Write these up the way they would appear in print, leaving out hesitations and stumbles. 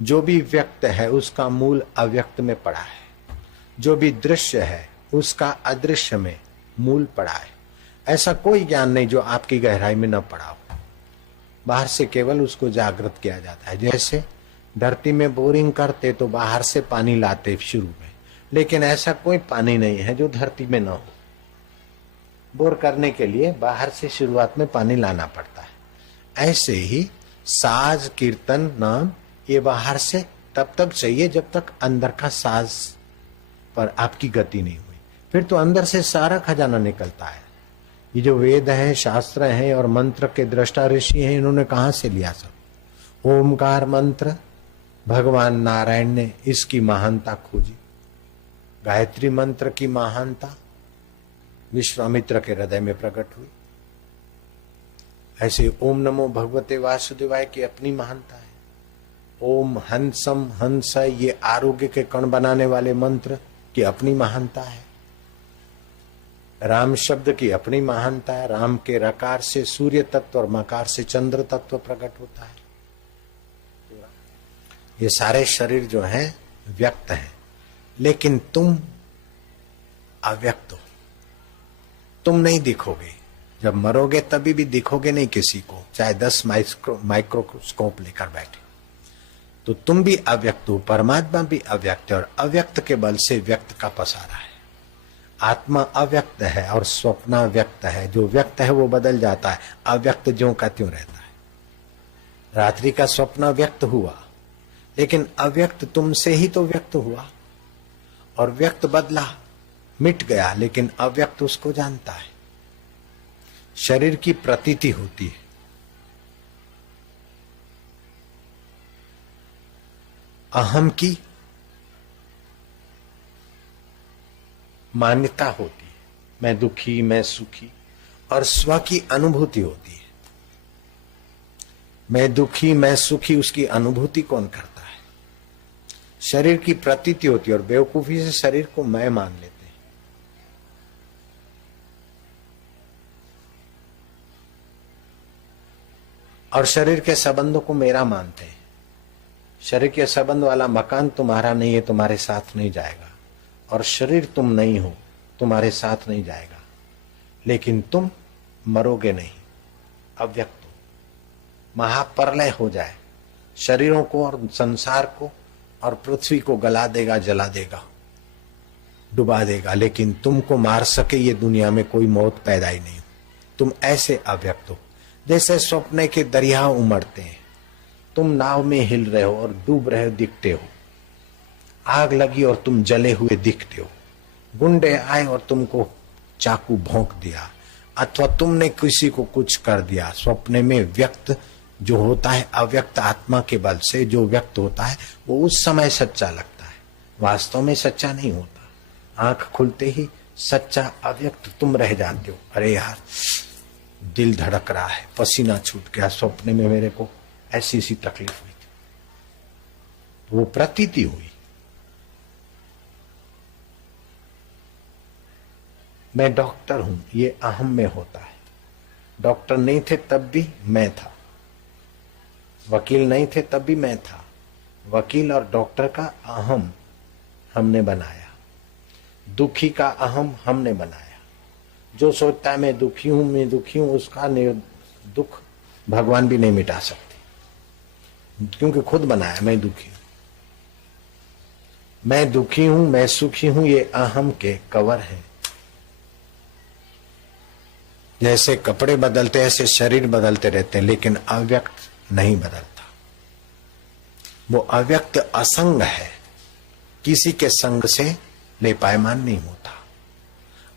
जो भी व्यक्त है उसका मूल अव्यक्त में पड़ा है, जो भी दृश्य है उसका अदृश्य में मूल पड़ा है। ऐसा कोई ज्ञान नहीं जो आपकी गहराई में न पड़ा हो। बाहर से केवल उसको जागृत किया जाता है। जैसे धरती में बोरिंग करते तो बाहर से पानी लाते शुरू में, लेकिन ऐसा कोई पानी नहीं है जो धरती में न हो। बोर करने के लिए बाहर से शुरुआत में पानी लाना पड़ता है। ऐसे ही साज, कीर्तन, नाम ये बाहर से तब तक चाहिए जब तक अंदर का साज पर आपकी गति नहीं हुई, फिर तो अंदर से सारा खजाना निकलता है। ये जो वेद हैं, शास्त्र हैं और मंत्र के दृष्टा ऋषि हैं, इन्होंने कहां से लिया सब? ओमकार मंत्र भगवान नारायण ने इसकी महानता खोजी। गायत्री मंत्र की महानता विश्वामित्र के हृदय में प्रकट हुई। ऐसे ओम नमो भगवते वासुदेवाय की अपनी महानता है। ओम हंसम हंस, ये आरोग्य के कण बनाने वाले मंत्र की अपनी महानता है। राम शब्द की अपनी महानता है। राम के रकार से सूर्य तत्व और मकार से चंद्र तत्व प्रकट होता है। ये सारे शरीर जो हैं व्यक्त हैं, लेकिन तुम अव्यक्त हो। तुम नहीं दिखोगे। जब मरोगे तभी भी दिखोगे नहीं किसी को, चाहे 10 माइक्रोस्कोप लेकर बैठे, तो तुम भी अव्यक्त हो, परमात्मा भी अव्यक्त है और अव्यक्त के बल से व्यक्त का पसारा है। आत्मा अव्यक्त है और स्वप्न व्यक्त है। जो व्यक्त है वो बदल जाता है, अव्यक्त ज्यों का त्यों रहता है। रात्रि का स्वप्न व्यक्त हुआ, लेकिन अव्यक्त तुमसे ही तो व्यक्त हुआ, और व्यक्त बदला, मिट गया, लेकिन अव्यक्त उसको जानता है। शरीर की प्रतीति होती है, अहम की मान्यता होती है, मैं दुखी, मैं सुखी, और स्व की अनुभूति होती है। मैं दुखी, मैं सुखी, उसकी अनुभूति कौन करता है? शरीर की प्रतीति होती है, और बेवकूफी से शरीर को मैं मान लेते हैं। और शरीर के संबंधों को मेरा मानते हैं। शरीर के संबंध वाला मकान तुम्हारा नहीं है, तुम्हारे साथ नहीं जाएगा, और शरीर तुम नहीं हो, तुम्हारे साथ नहीं जाएगा, लेकिन तुम मरोगे नहीं, अव्यक्त हो। महाप्रलय हो जाए, शरीरों को और संसार को और पृथ्वी को गला देगा, जला देगा, डुबा देगा, लेकिन तुमको मार सके ये दुनिया में कोई मौत पैदा ही नहीं। तुम ऐसे अव्यक्त हो। जैसे स्वप्न के दरिया उमड़ते हैं, तुम नाव में हिल रहे हो और डूब रहे हो, दिखते हो। आग लगी और तुम जले हुए दिखते हो। गुंडे आए और तुमको चाकू भोंक दिया, अथवा तुमने किसी को कुछ कर दिया। स्वप्न में व्यक्त जो होता है, अव्यक्त आत्मा के बल से जो व्यक्त होता है, वो उस समय सच्चा लगता है, वास्तव में सच्चा नहीं होता। आंख खुलते ही सच्चा अव्यक्त तुम रह जाते हो। अरे यार, दिल धड़क रहा है, पसीना छूट गया, स्वप्न में मेरे को ऐसी सी तकलीफ हुई थी, वो प्रतीति हुई। मैं डॉक्टर हूं, ये अहम में होता है। डॉक्टर नहीं थे तब भी मैं था, वकील नहीं थे तब भी मैं था। वकील और डॉक्टर का अहम हमने बनाया, दुखी का अहम हमने बनाया। जो सोचता है मैं दुखी हूं, मैं दुखी हूं, उसका दुख भगवान भी नहीं मिटा सकते, क्योंकि खुद बनाया मैं दुखी हूं। मैं दुखी हूं, मैं सुखी हूं, ये अहम के कवर हैं। जैसे कपड़े बदलते ऐसे शरीर बदलते रहते हैं, लेकिन अव्यक्त नहीं बदलता। वो अव्यक्त असंग है, किसी के संग से लेपायमान नहीं होता।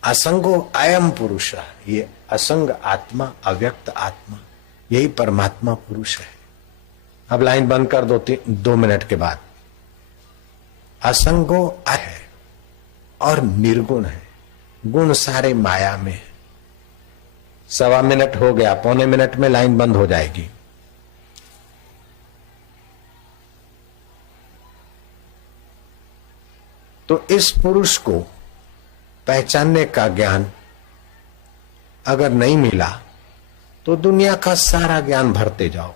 असंगो अयम पुरुष, ये असंग आत्मा, अव्यक्त आत्मा, यही परमात्मा पुरुष है। अब लाइन बंद कर दो 2 मिनट के बाद। असंगो है और निर्गुण है, गुण सारे माया में है। 1.25 मिनट हो गया, पौने मिनट में लाइन बंद हो जाएगी। तो इस पुरुष को पहचानने का ज्ञान अगर नहीं मिला तो दुनिया का सारा ज्ञान भरते जाओ।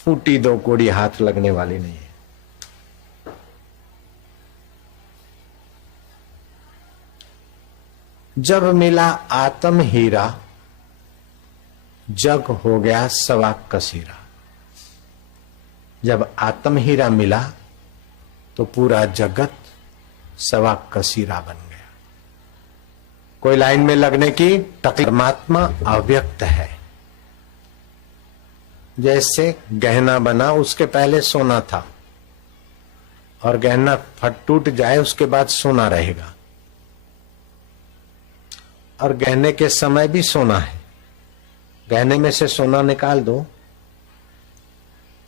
फूटी दो कोड़ी हाथ लगने वाली नहीं है। जब मिला आत्म हीरा, जग हो गया सवा कसीरा। जब आत्म हीरा मिला तो पूरा जगत सवा कसीरा बन गया। कोई लाइन में लगने की परमात्मा अव्यक्त है। जैसे गहना बना, उसके पहले सोना था, और गहना फट टूट जाए उसके बाद सोना रहेगा, और गहने के समय भी सोना है। गहने में से सोना निकाल दो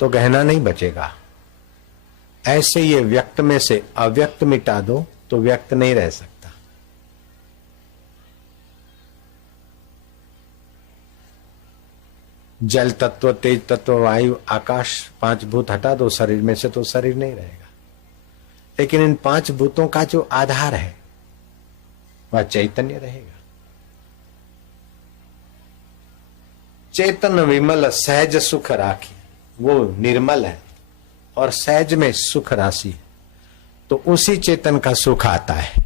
तो गहना नहीं बचेगा। ऐसे ये व्यक्त में से अव्यक्त मिटा दो तो व्यक्त नहीं रह सकता। जल तत्व, तेज तत्व, वायु, आकाश, 5 भूत हटा दो शरीर में से तो शरीर नहीं रहेगा। लेकिन इन 5 भूतों का जो आधार है वह चैतन्य रहेगा। चेतन विमल सहज सुख राखी, वो निर्मल है और सहज में सुख राशि है, तो उसी चेतन का सुख आता है।